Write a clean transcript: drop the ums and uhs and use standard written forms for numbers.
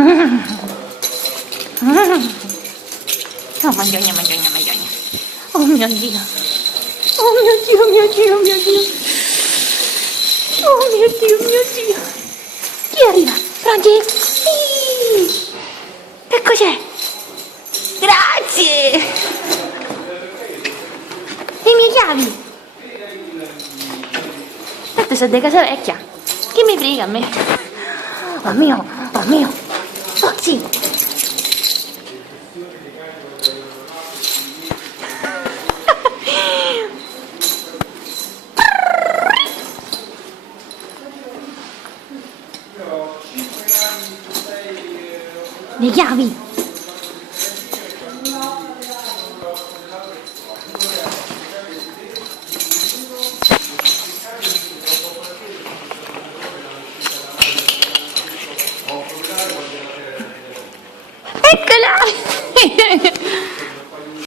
Oh, mangiogna, mangiogna, mangiogna. Oh mio Dio. Oh mio Dio, mio Dio, mio Dio. Oh mio Dio, mio Dio. Chi arriva? Pronti? Sì. Che cos'è? Grazie. Le mie chiavi. Tanto sono di casa vecchia. Chi mi frega a me? Oh mio, oh mio. Oh sì. Le chiavi! Eccola!